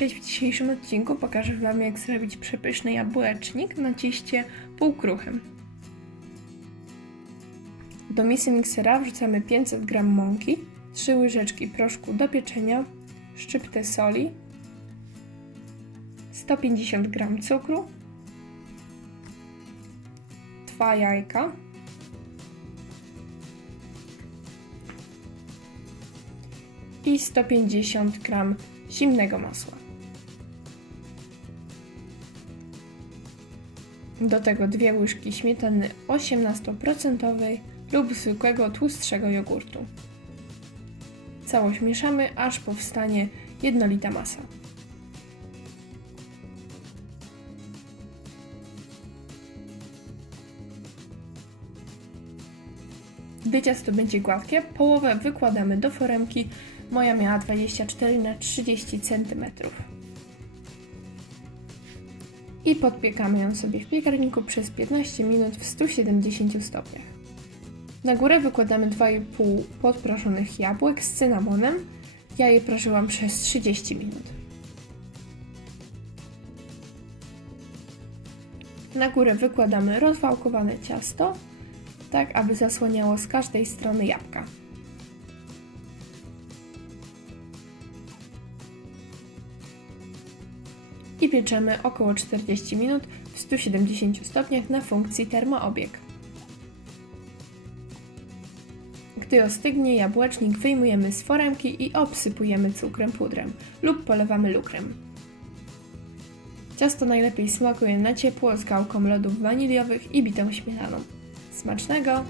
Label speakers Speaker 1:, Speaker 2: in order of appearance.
Speaker 1: Cześć, w dzisiejszym odcinku pokażę Wam jak zrobić przepyszny jabłecznik na cieście półkruchym. Do misy miksera wrzucamy 500 g mąki, 3 łyżeczki proszku do pieczenia, szczyptę soli, 150 g cukru, 2 jajka, i 150 g zimnego masła. Do tego dwie łyżki śmietany 18% lub zwykłego tłustszego jogurtu. Całość mieszamy, aż powstanie jednolita masa. Gdy ciasto będzie gładkie, połowę wykładamy do foremki. Moja miała 24 na 30 cm. I podpiekamy ją sobie w piekarniku przez 15 minut w 170 stopniach. Na górę wykładamy 2,5 podproszonych jabłek z cynamonem. Ja je proszyłam przez 30 minut. Na górę wykładamy rozwałkowane ciasto, tak aby zasłaniało z każdej strony jabłka. I pieczemy około 40 minut w 170 stopniach na funkcji termoobieg. Gdy ostygnie jabłecznik wyjmujemy z foremki i obsypujemy cukrem pudrem lub polewamy lukrem. Ciasto najlepiej smakuje na ciepło z gałką lodów waniliowych i bitą śmietaną. Smacznego!